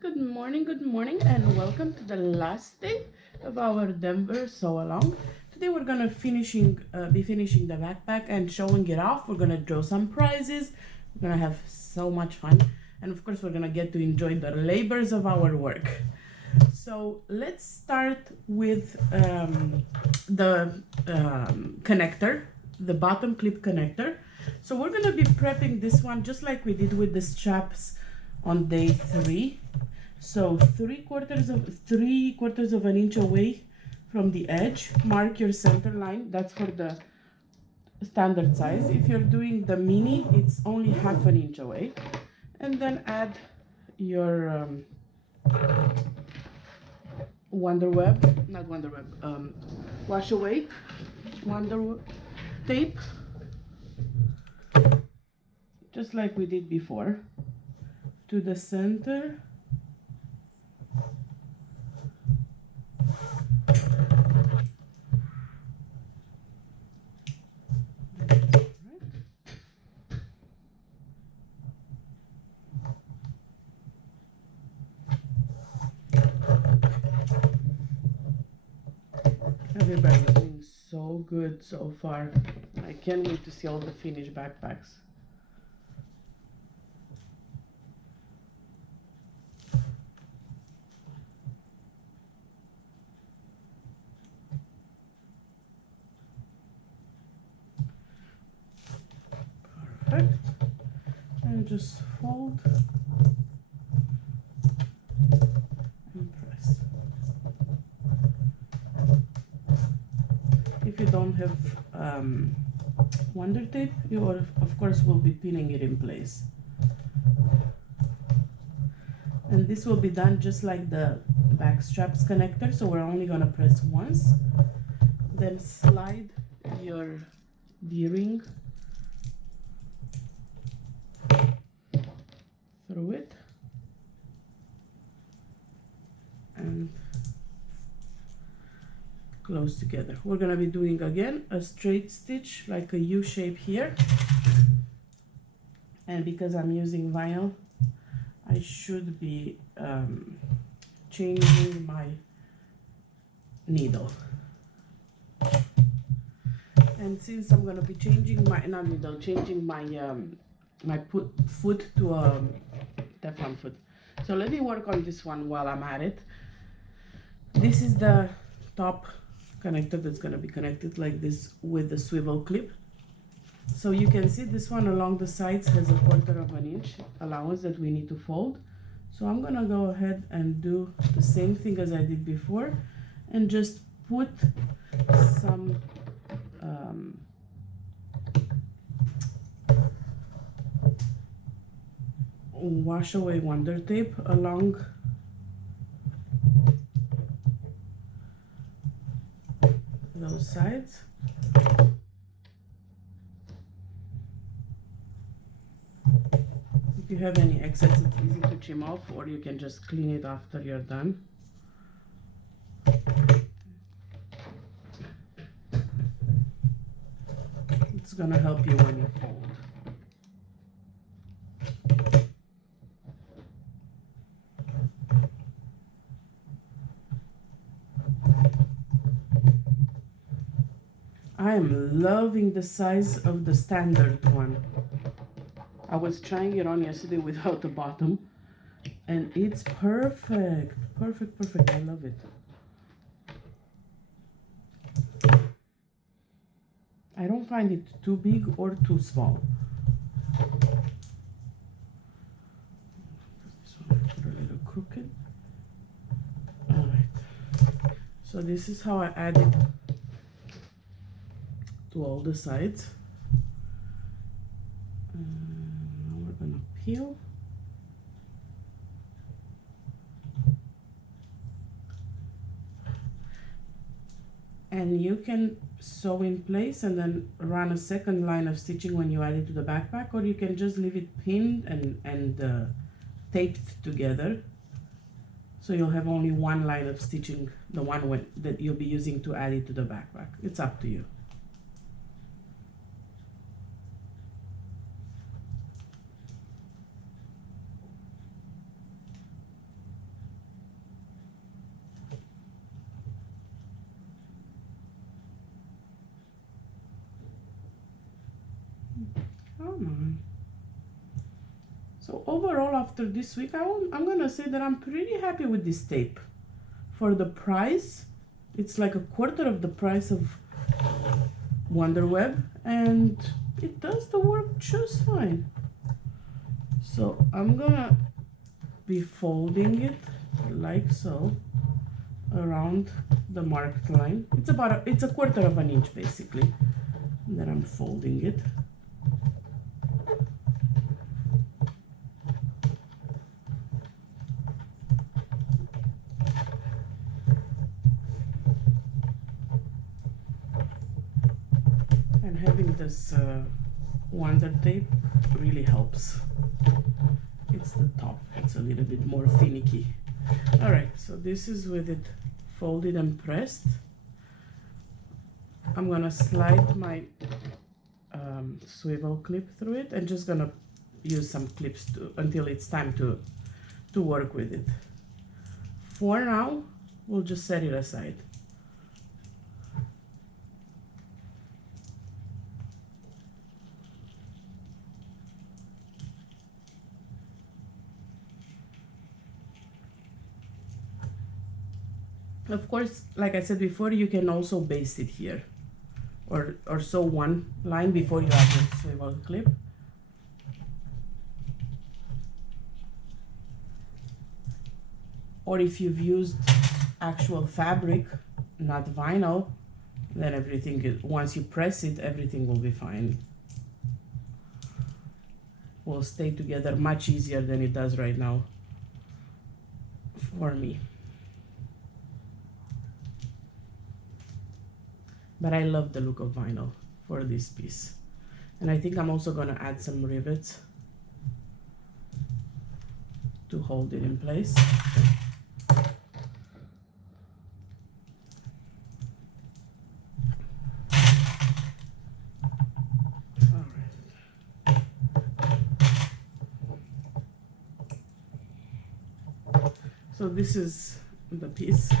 Good morning, and welcome to the last day of our Denver sew along. Today we're gonna be finishing the backpack and showing it off. We're gonna draw some prizes. We're gonna have so much fun, and of course we're gonna get to enjoy the labors of our work. So let's start with the connector, the bottom clip connector. So we're gonna be prepping this one just like we did with the straps on day 3. So three quarters of an inch away from the edge, mark your center line. That's for the standard size. If you're doing the mini, it's only half an inch away. And then add your wash away wonder tape, just like we did before, to the center. Everybody's doing so good so far. I can't wait to see all the finished backpacks. Perfect. And just fold and press. If you don't have wonder tape, you of course will be pinning it in place. And this will be done just like the back straps connector, so we're only gonna press once, then slide your D-ring through it and close together. We're gonna be doing again a straight stitch like a U shape here, and because I'm using vinyl, I should be changing my needle. And since I'm gonna be changing my my foot to a Teflon foot, so let me work on this one while I'm at it. This is the top connector that's gonna be connected like this with the swivel clip. So you can see this one along the sides has a 1/4 of an inch allowance that we need to fold. So I'm gonna go ahead and do the same thing as I did before and just put some wash away wonder tape along those sides. If you have any excess, it's easy to trim off, or you can just clean it after you're done. It's gonna help you when you fold. I am loving the size of the standard one. I was trying it on yesterday without the bottom, and it's perfect. Perfect. I love it. I don't find it too big or too small. This one put a little crooked. Alright. So this is how I add it to all the sides. Now we're gonna peel. And you can sew in place and then run a second line of stitching when you add it to the backpack, or you can just leave it pinned and taped together. So you'll have only one line of stitching, the one that you'll be using to add it to the backpack. It's up to you. So overall, after this week, I'm gonna say that I'm pretty happy with this tape. For the price, it's like a quarter of the price of Wonder Web, and it does the work just fine. So I'm gonna be folding it like so around the marked line. It's a quarter of an inch basically. And then I'm folding it. And having this Wonder tape really helps. It's the top, it's a little bit more finicky. All right, so this is with it folded and pressed. I'm gonna slide my swivel clip through it and just gonna use some clips until it's time to work with it. For now, we'll just set it aside. Of course, like I said before, you can also base it here or sew one line before you add the swivel clip. Or if you've used actual fabric, not vinyl, then everything is, once you press it, everything will be fine. Will stay together much easier than it does right now for me. But I love the look of vinyl for this piece. And I think I'm also gonna add some rivets to hold it in place. All right. So this is the piece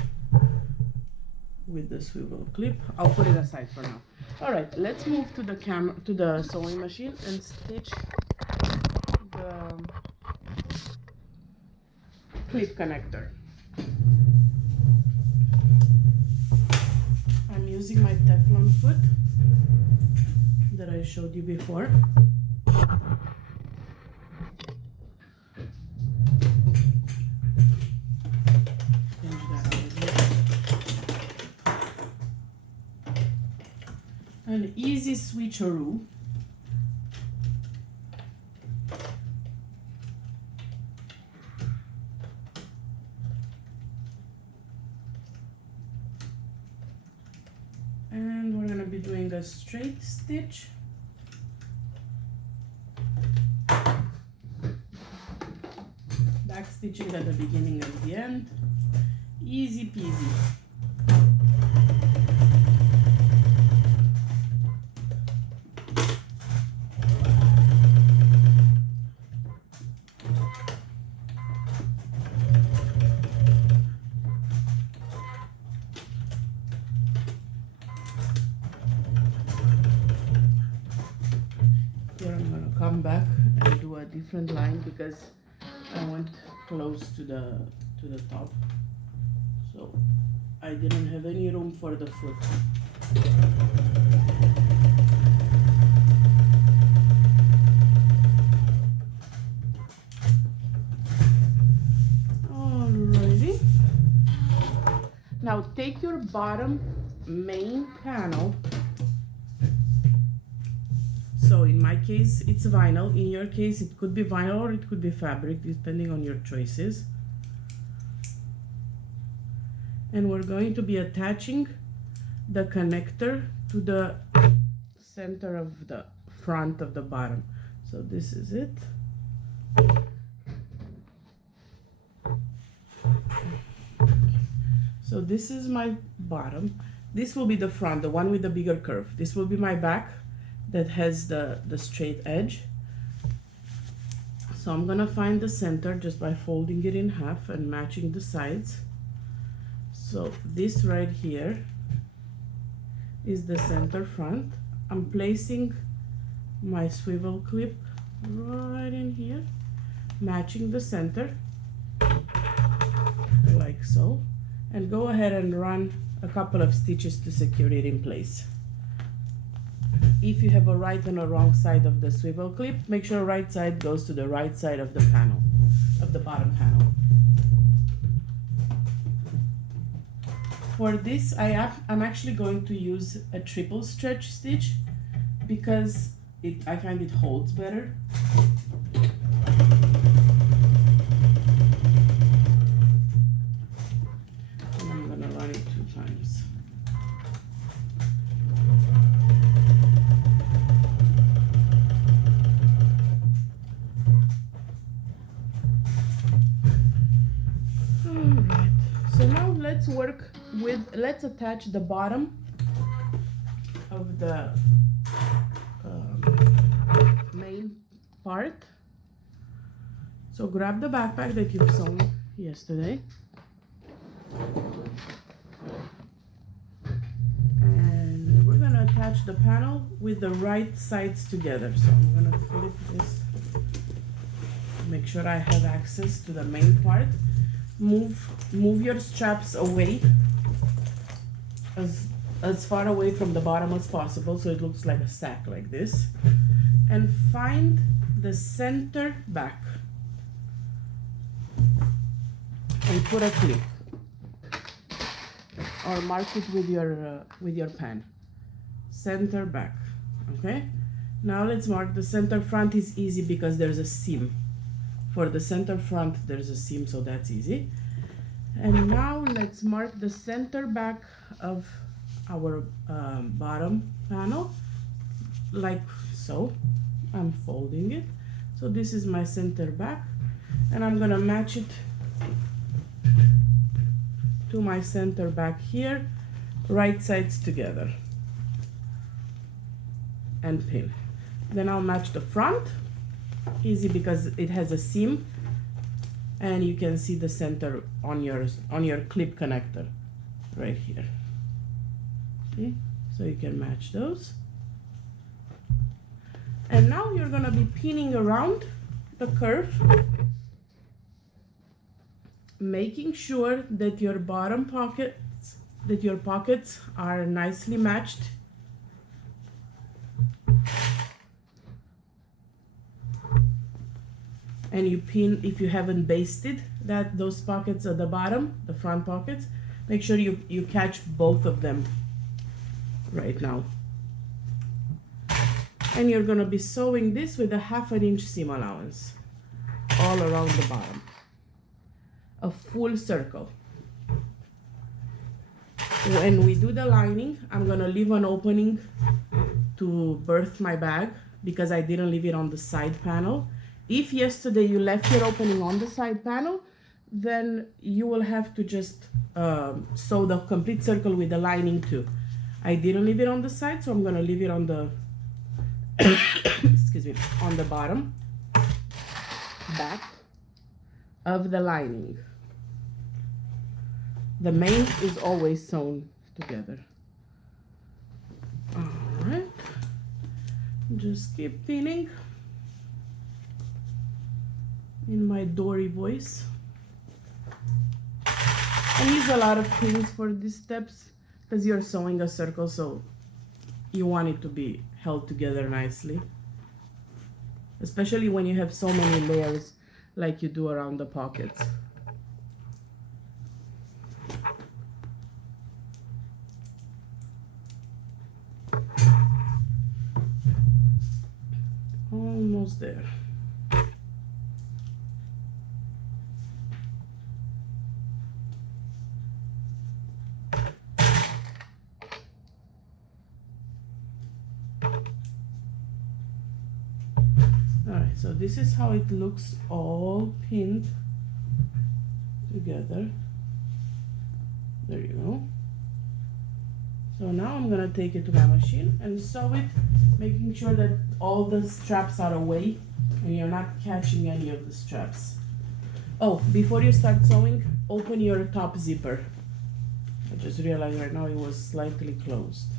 with the swivel clip. I'll put it aside for now. All right, let's move to the sewing machine and stitch the clip connector. I'm using my Teflon foot that I showed you before. An easy switcheroo. And we're going to be doing a straight stitch. Back stitching at the beginning and the end. Easy peasy. Here I'm going to come back and do a different line because I went close to the top, so I didn't have any room for the foot. Alrighty. Now take your bottom main panel. So in my case, it's vinyl. In your case, it could be vinyl or it could be fabric, depending on your choices. And we're going to be attaching the connector to the center of the front of the bottom. So this is it. So this is my bottom. This will be the front, the one with the bigger curve. This will be my back that has the straight edge. So I'm gonna find the center just by folding it in half and matching the sides. So this right here is the center front. I'm placing my swivel clip right in here. matching the center like so, and go ahead and run a couple of stitches to secure it in place. If you have a right and a wrong side of the swivel clip, make sure right side goes to the right side of the panel, of the bottom panel. For this, I'm actually going to use a triple stretch stitch because I find it holds better. And I'm gonna run it 2 times. Alright, so now let's attach the bottom of the main part. So grab the backpack that you've sewn yesterday and we're gonna attach the panel with the right sides together. So I'm gonna flip this, make sure I have access to the main part. Move your straps away, as far away from the bottom as possible, so it looks like a sack like this, and find the center back and put a clip or mark it with your pen. Center back. Okay, now let's mark the center front. Is easy because there's a seam. For the center front there's a seam, so that's easy. And now let's mark the center back of our bottom panel like so. I'm folding it, so this is my center back, and I'm gonna match it to my center back here, right sides together, and pin. Then I'll match the front. Easy because it has a seam, and you can see the center on your clip connector right here. See? So you can match those. And now you're gonna be pinning around the curve, making sure that your bottom pockets are nicely matched. And you pin, if you haven't basted those pockets at the bottom, the front pockets, make sure you catch both of them right now. And you're gonna be sewing this with a 1/2 inch seam allowance all around the bottom, a full circle. When we do the lining, I'm gonna leave an opening to birth my bag because I didn't leave it on the side panel. If yesterday you left your opening on the side panel, then you will have to just sew the complete circle with the lining too. I didn't leave it on the side, so I'm gonna leave it on the excuse me, on the bottom back of the lining. The main is always sewn together. All right, just keep pinning in my Dory voice. I use a lot of pins for these steps because you're sewing a circle, so you want it to be held together nicely, especially when you have so many layers like you do around the pockets. Almost there. Alright, so this is how it looks all pinned together. There you go. So now I'm gonna take it to my machine and sew it, making sure that all the straps are away and you're not catching any of the straps. Oh, before you start sewing, open your top zipper. I just realized right now it was slightly closed.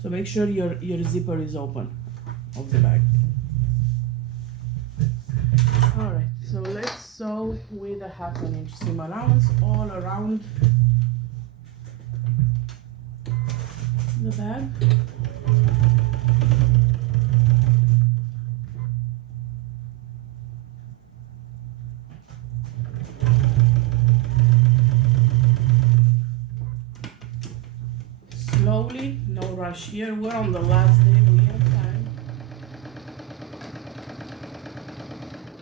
So make sure your zipper is open of the bag. All right, So let's sew with a 1/2 inch seam allowance all around the bag. Slowly, no rush here. We're on the last day, we have time.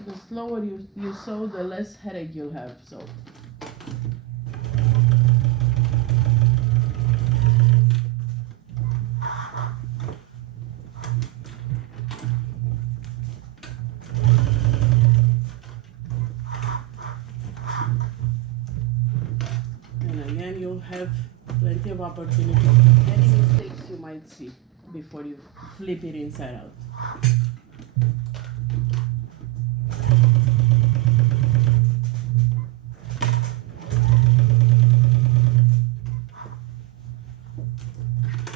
The slower you sew, the less headache you'll have. So and again, you'll have plenty of opportunity. Any mistakes you might see before you flip it inside out.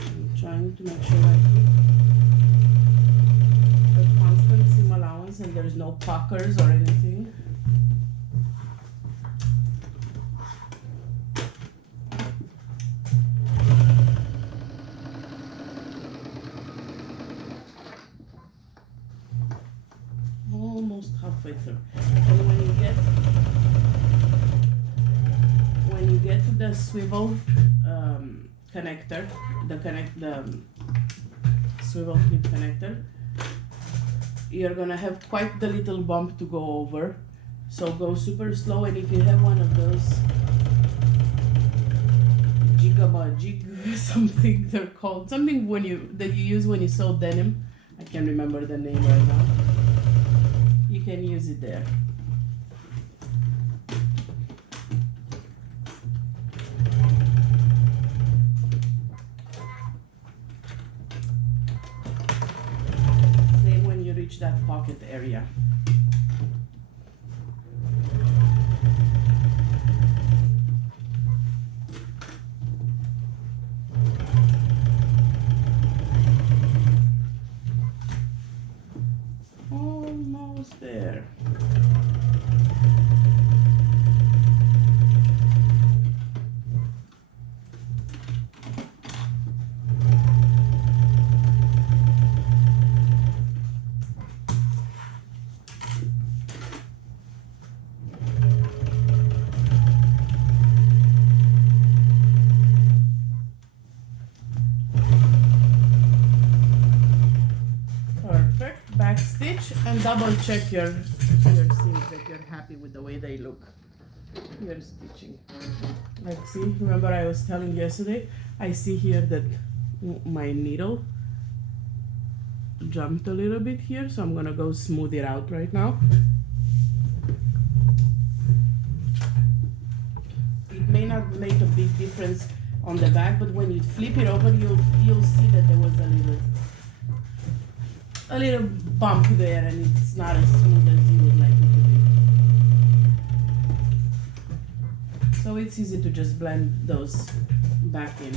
I'm trying to make sure I keep a constant seam allowance and there's no puckers or anything. Almost halfway through. And when you get to the swivel connector, the swivel clip connector, you're gonna have quite the little bump to go over. So go super slow, and if you have one of those jig something they're called, something that you use when you sew denim, I can't remember the name right now. You can use it there. Same when you reach that pocket area. Almost there. Back stitch and double check your seams that you're happy with the way they look. You're stitching. Like, see, remember I was telling yesterday, I see here that my needle jumped a little bit here, so I'm gonna go smooth it out right now. It may not make a big difference on the back, but when you flip it over, you'll see that there was a little bump there, and it's not as smooth as you would like it to be. So it's easy to just blend those back in.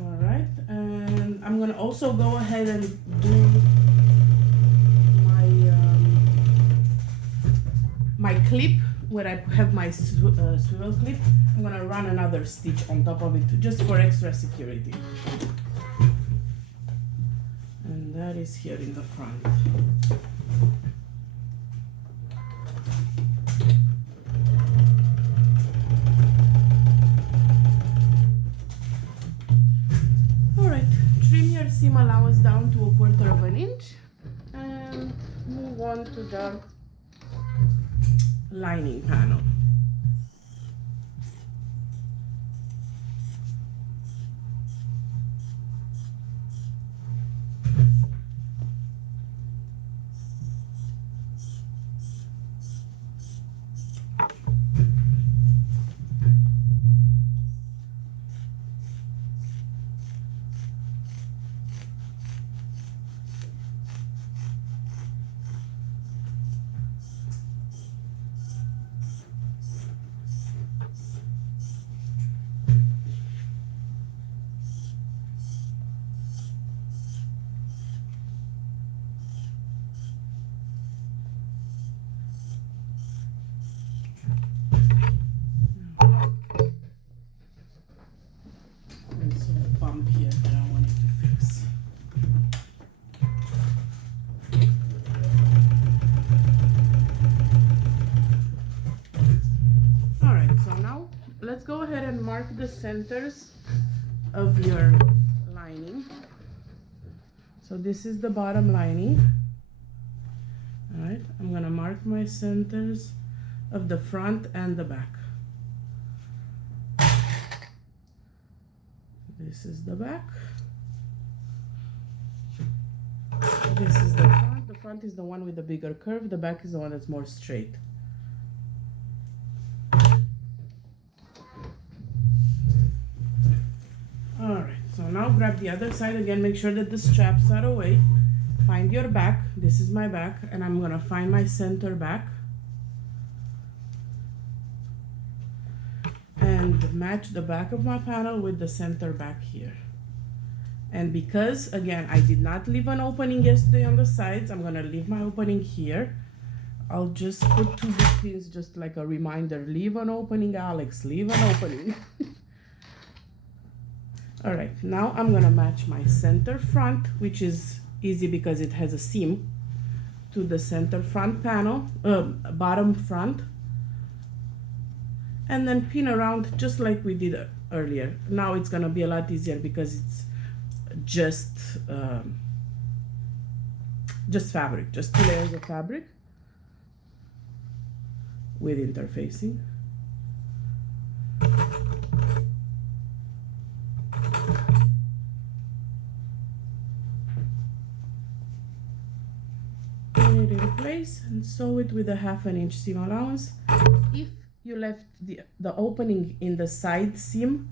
All right, and I'm gonna also go ahead and do my clip where I have my swivel clip. I'm gonna run another stitch on top of it just for extra security. And that is here in the front. All right, trim your seam allowance down to 1/4 of an inch and move on to the lining panel. let's go ahead and mark the centers of your lining. So this is the bottom lining. All right, I'm gonna mark my centers of the front and the back. This is the back. This is the front. The front is the one with the bigger curve. The back is the one that's more straight. Alright, so now grab the other side again. Make sure that the straps are away. Find your back. This is my back, and I'm gonna find my center back. And match the back of my panel with the center back here. And because, again, I did not leave an opening yesterday on the sides, I'm gonna leave my opening here. I'll just put 2 big pins just like a reminder. Leave an opening, Alex, leave an opening. All right, now I'm gonna match my center front, which is easy because it has a seam, to the center front panel, bottom front. And then pin around just like we did earlier. Now it's gonna be a lot easier because it's just fabric, just 2 layers of fabric with interfacing. Pin it in place and sew it with a 1/2 inch seam allowance. If you left the opening in the side seam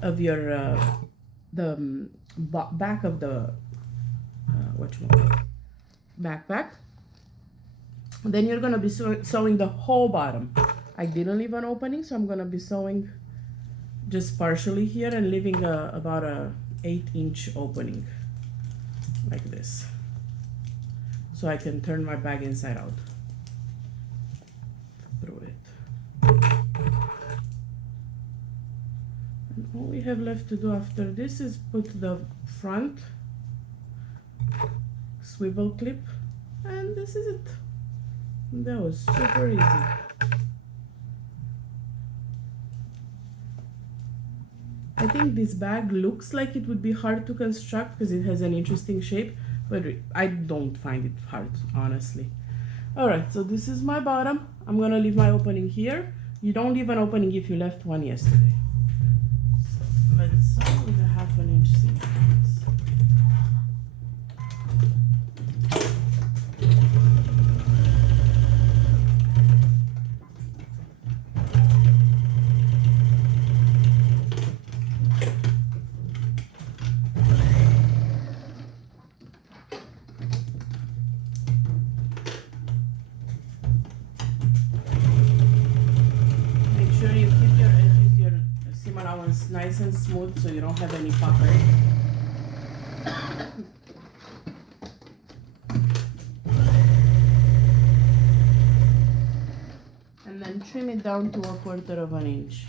of your back of the backpack, then you're gonna be sewing the whole bottom. I didn't leave an opening, so I'm gonna be sewing just partially here and leaving about a 8-inch opening like this, so I can turn my bag inside out through it. And all we have left to do after this is put the front swivel clip, and this is it. That was super easy. I think this bag looks like it would be hard to construct because it has an interesting shape, but I don't find it hard, honestly. All right, so this is my bottom. I'm gonna leave my opening here. You don't leave an opening if you left one yesterday. So let's sew with a 1/2 inch seam. Nice and smooth so you don't have any puckers. And then trim it down to 1/4 inch.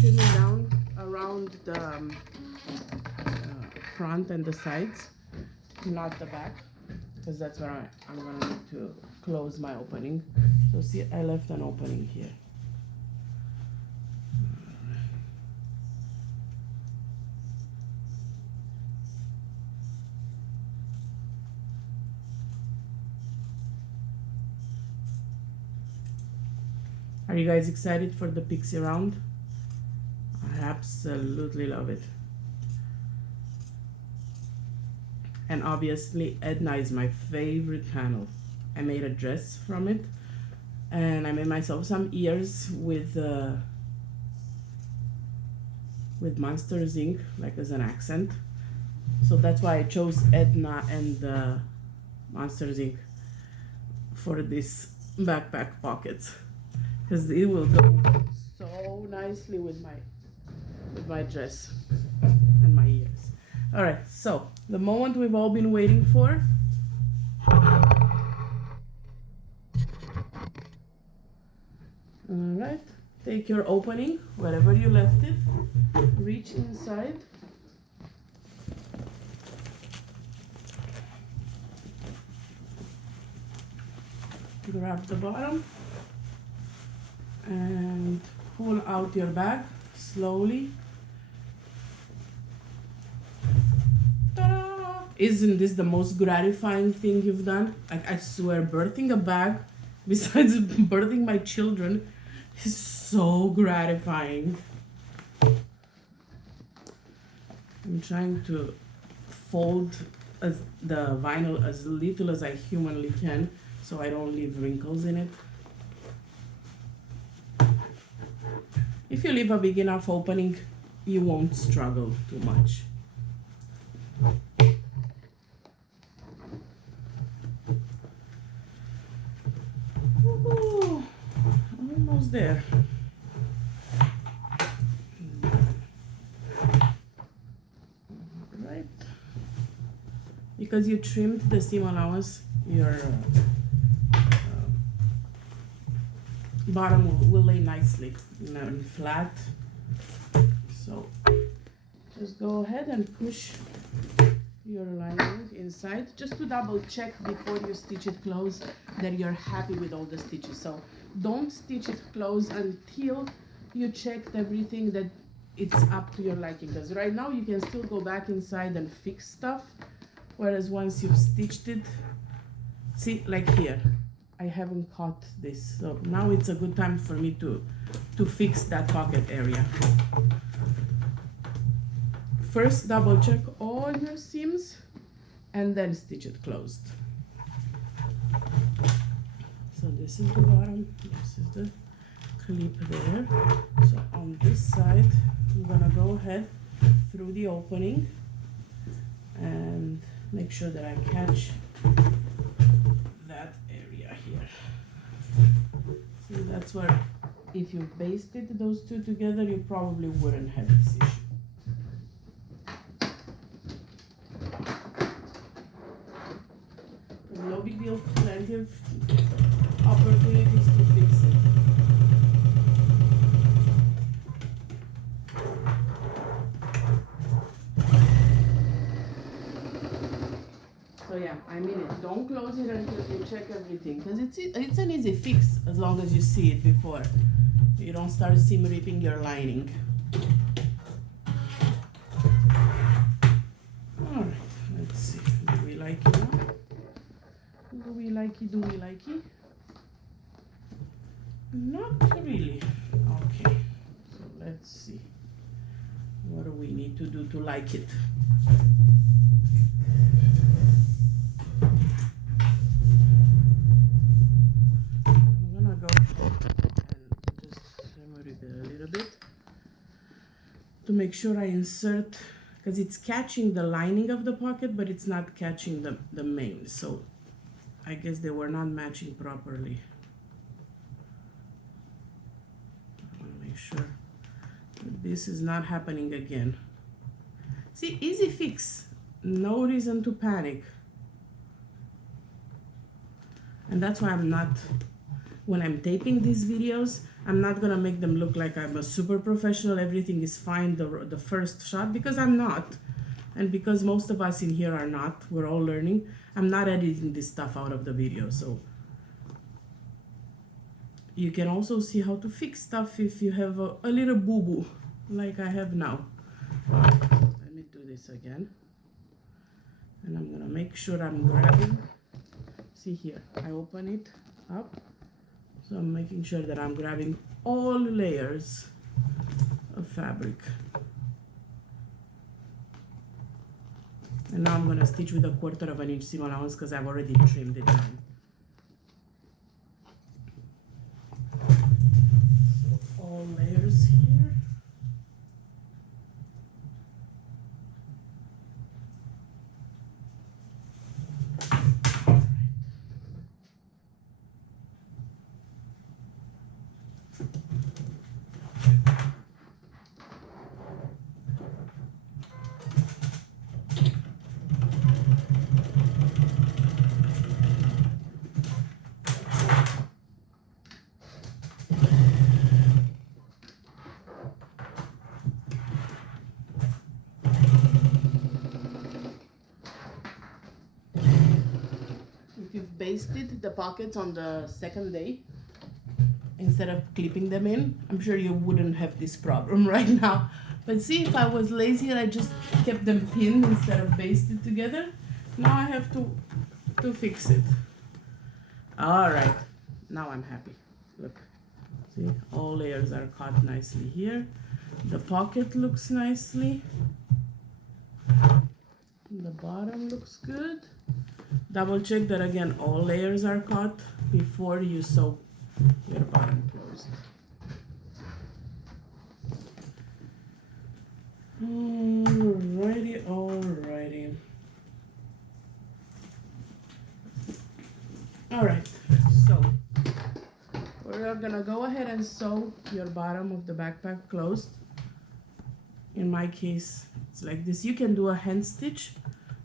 Trim it down around the front and the sides, not the back, because that's where I'm going to need to close my opening. So see, I left an opening here. Are you guys excited for the pixie round? I absolutely love it. And obviously Edna is my favorite panel. I made a dress from it, and I made myself some ears with Monsters ink, like as an accent. So that's why I chose Edna and Monsters ink. for this backpack pockets, because it will go so nicely with my dress and my ears. All right, so the moment we've all been waiting for. All right, take your opening wherever you left it, reach inside, grab the bottom and pull out your bag slowly. Ta-da! Isn't this the most gratifying thing you've done? Like, I swear, birthing a bag, besides birthing my children, is so gratifying. I'm trying to fold the vinyl as little as I humanly can so I don't leave wrinkles in it. If you leave a big enough opening, you won't struggle too much. Ooh, almost there. Right. Because you trimmed the seam allowance, your bottom will lay nicely and flat. So just go ahead and push your lining inside, just to double check before you stitch it closed that you're happy with all the stitches. So don't stitch it closed until you checked everything that it's up to your liking, because right now you can still go back inside and fix stuff, whereas once you've stitched it, see, like here, I haven't caught this, so now it's a good time for me to fix that pocket area. First, double check all your seams and then stitch it closed. So this is the bottom, this is the clip there. So on this side, I'm gonna go ahead through the opening and make sure that I catch that area here. See, that's where if you basted those two together, you probably wouldn't have this issue. No big deal, plenty of opportunities to fix it. So yeah, I mean it. Don't close it until you check everything, because it's an easy fix as long as you see it before. You don't start seam ripping your lining. Alright, let's see. Do we like it now? Do we like it? Do we like it? Not really. Okay, so let's see. What do we need to do to like it? I'm gonna go and just remove it a little bit to make sure I insert, because it's catching the lining of the pocket, but it's not catching the main. So I guess they were not matching properly. I want to make sure that this is not happening again. See, easy fix. No reason to panic. And that's why I'm not, when I'm taping these videos, I'm not gonna make them look like I'm a super professional, everything is fine the first shot, because I'm not. And because most of us in here are not, we're all learning, I'm not editing this stuff out of the video. So you can also see how to fix stuff if you have a little boo-boo like I have now. Let me do this again. And I'm gonna make sure I'm grabbing, see here, I open it up. So I'm making sure that I'm grabbing all layers of fabric. And now I'm gonna stitch with 1/4 of an inch seam allowance because I've already trimmed it down. So all layers here. basted the pockets on the second day instead of clipping them in, I'm sure you wouldn't have this problem right now. But see, if I was lazy and I just kept them pinned instead of basted together, now I have to fix it. All right, now I'm happy. Look, see, all layers are cut nicely here. The pocket looks nicely. The bottom looks good. Double check that again, all layers are cut before you sew your bottom closed. Alrighty, alrighty. Alright, so we're gonna go ahead and sew your bottom of the backpack closed. In my case, it's like this. You can do a hand stitch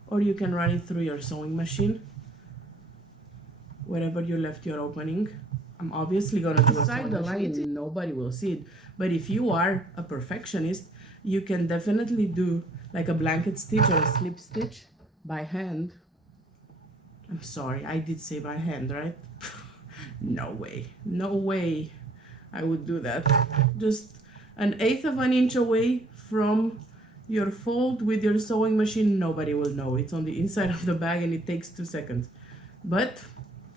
or you can run it through your sewing machine wherever you left your opening. I'm obviously gonna do inside the line, nobody will see it. But if you are a perfectionist, you can definitely do like a blanket stitch or a slip stitch by hand. I'm sorry, I did say by hand, right? No way, no way I would do that. Just 1/8 of an inch away from your fold with your sewing machine, nobody will know. It's on the inside of the bag and it takes 2 seconds. But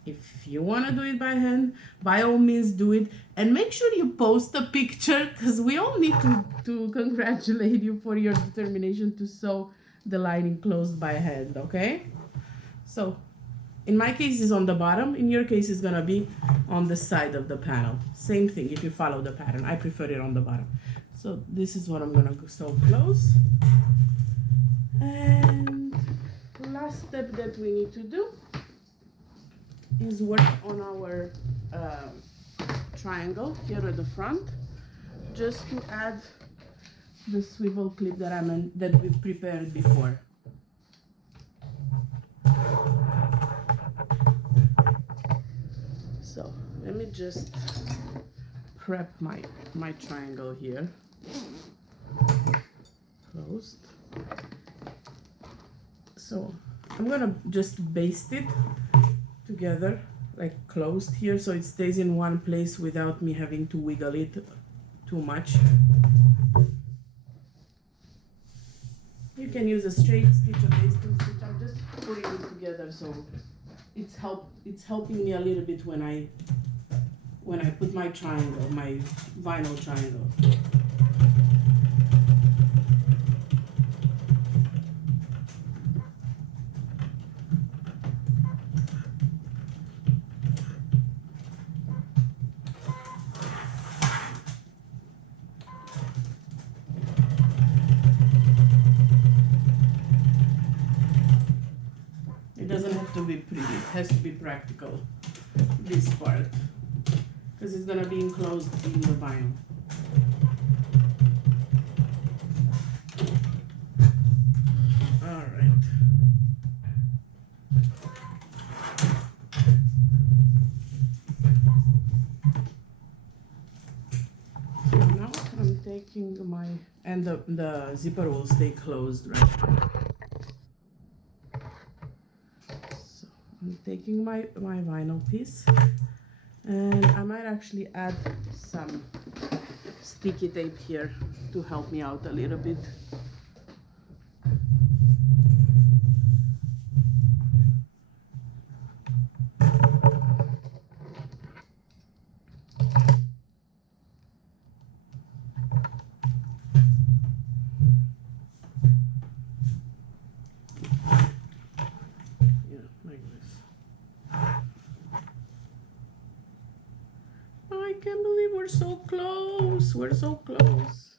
if you want to do it by hand, by all means do it. And make sure you post a picture, because we all need to congratulate you for your determination to sew the lining closed by hand, okay? So in my case it's on the bottom, in your case it's gonna be on the side of the panel. Same thing if you follow the pattern. I prefer it on the bottom. So this is what I'm gonna sew close. And last step that we need to do is work on our triangle here at the front, just to add the swivel clip that we've prepared before. So let me just prep my triangle here. Closed. So I'm gonna just baste it together, like closed here, so it stays in one place without me having to wiggle it too much. You can use a straight stitch or basting stitch. I'm just putting it together, so it's helping me a little bit when I put my triangle, my vinyl triangle. It doesn't have to be pretty, it has to be practical, this part, because it's going to be enclosed in the vinyl. Alright. So now I'm taking my, and the zipper will stay closed, right? I'm taking my vinyl piece, and I might actually add some sticky tape here to help me out a little bit. I can't believe we're so close. We're so close.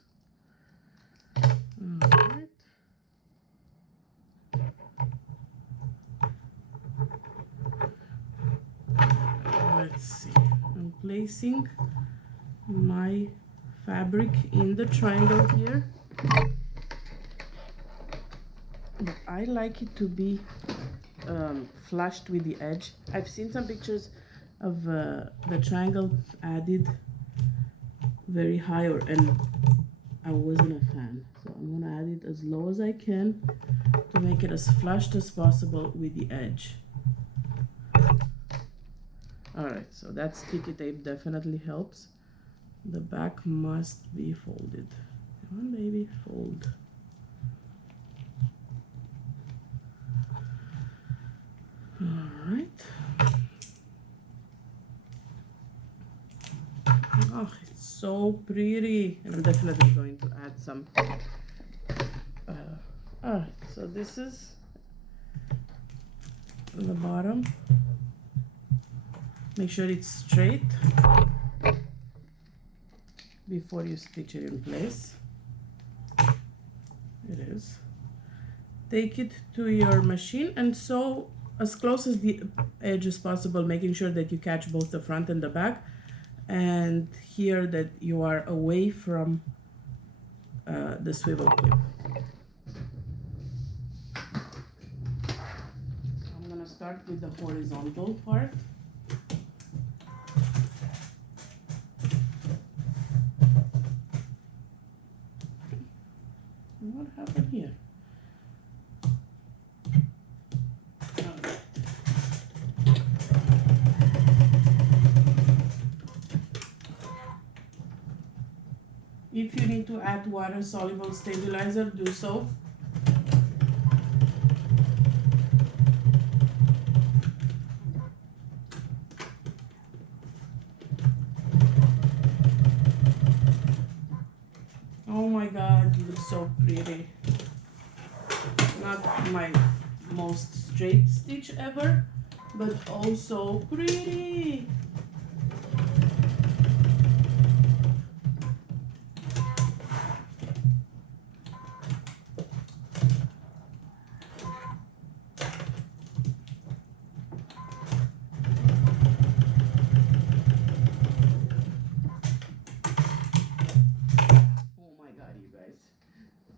All right. Let's see. I'm placing my fabric in the triangle here. But I like it to be flushed with the edge. I've seen some pictures of the triangle added very high, and I wasn't a fan. So I'm gonna add it as low as I can to make it as flushed as possible with the edge. All right, so that sticky tape definitely helps. The back must be folded. Come on, baby, fold. All right. Oh, it's so pretty. And I'm definitely going to add some. So this is the bottom. Make sure it's straight before you stitch it in place. It is. Take it to your machine and sew as close as the edge as possible, making sure that you catch both the front and the back, and here that you are away from the swivel clip. I'm gonna start with the horizontal part. What happened here? If you need to add water-soluble stabilizer, do so. Oh my God, you look so pretty. Not my most straight stitch ever, but also pretty.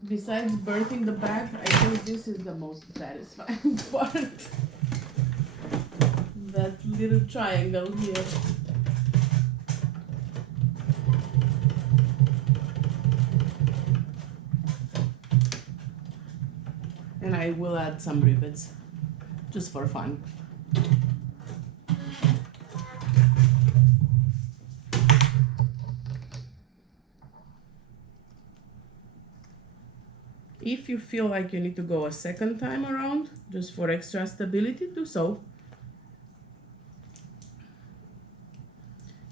Besides birthing the bag, I think this is the most satisfying part. That little triangle here. And I will add some rivets, just for fun. If you feel like you need to go a second time around, just for extra stability, do so.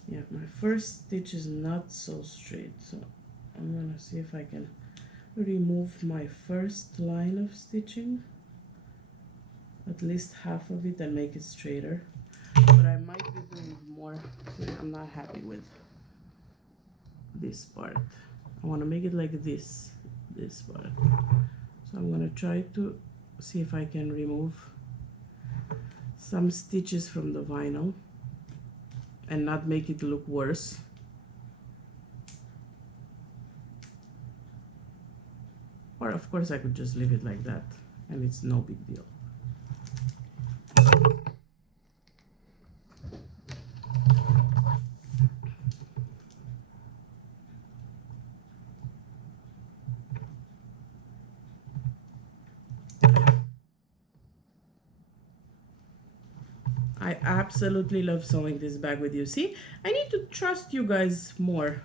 Yeah, my first stitch is not so straight, so I'm gonna see if I can remove my first line of stitching, at least half of it, and make it straighter. But I might be doing more. I'm not happy with this part. I want to make it like this part. So I'm gonna try to see if I can remove some stitches from the vinyl and not make it look worse. Or of course I could just leave it like that and it's no big deal. I absolutely love sewing this bag with you. See, I need to trust you guys more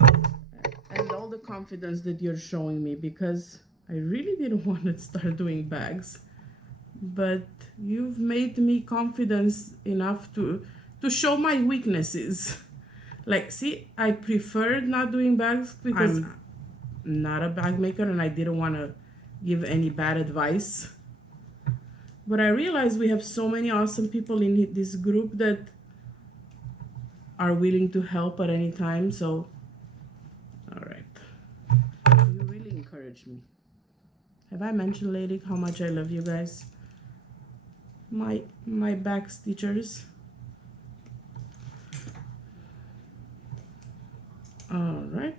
and all the confidence that you're showing me, because I really didn't want to start doing bags, but you've made me confidence enough to show my weaknesses. Like, see, I preferred not doing bags because I'm not a bag maker and I didn't want to give any bad advice. But I realized we have so many awesome people in this group that are willing to help at any time. So, all right. You really encourage me. Have I mentioned, lady, how much I love you guys? My back stitchers. All right.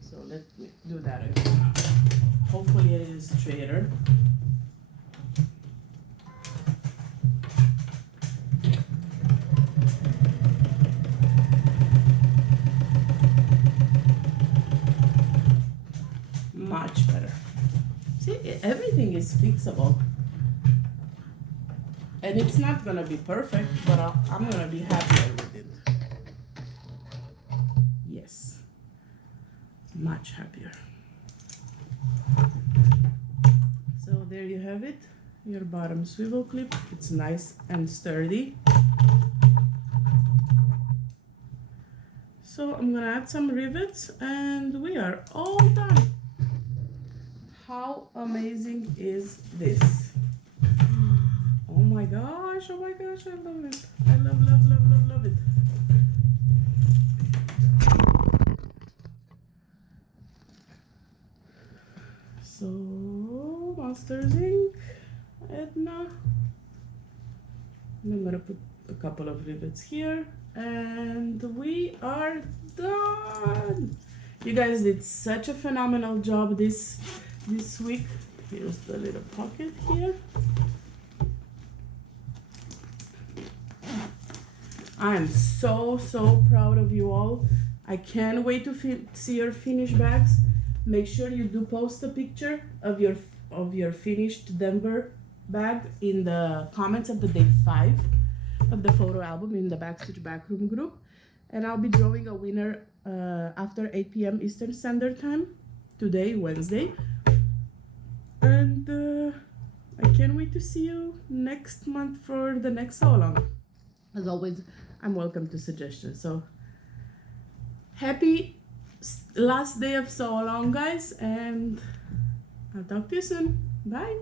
So let me do that again. Hopefully it is straighter. Much better. See, everything is fixable. And it's not gonna be perfect, but I'm gonna be happier with it. Yes, much happier. So there you have it, your bottom swivel clip. It's nice and sturdy. So I'm gonna add some rivets and we are all done. How amazing is this? Oh my gosh, I love it. I love it. So, Masters Ink, Edna. And I'm gonna put a couple of rivets here and we are done. You guys did such a phenomenal job this week. Here's the little pocket here. I am so proud of you all. I can't wait to see your finished bags. Make sure you do post a picture of your finished Denver bag in the comments of the day 5 of the photo album in the Backstitch Backroom group, and I'll be drawing a winner after 8 p.m. Eastern Standard Time today, Wednesday. And I can't wait to see you next month for the next sew along. As always, I'm welcome to suggestions. So happy last day of sew along, guys, and I'll talk to you soon. Bye.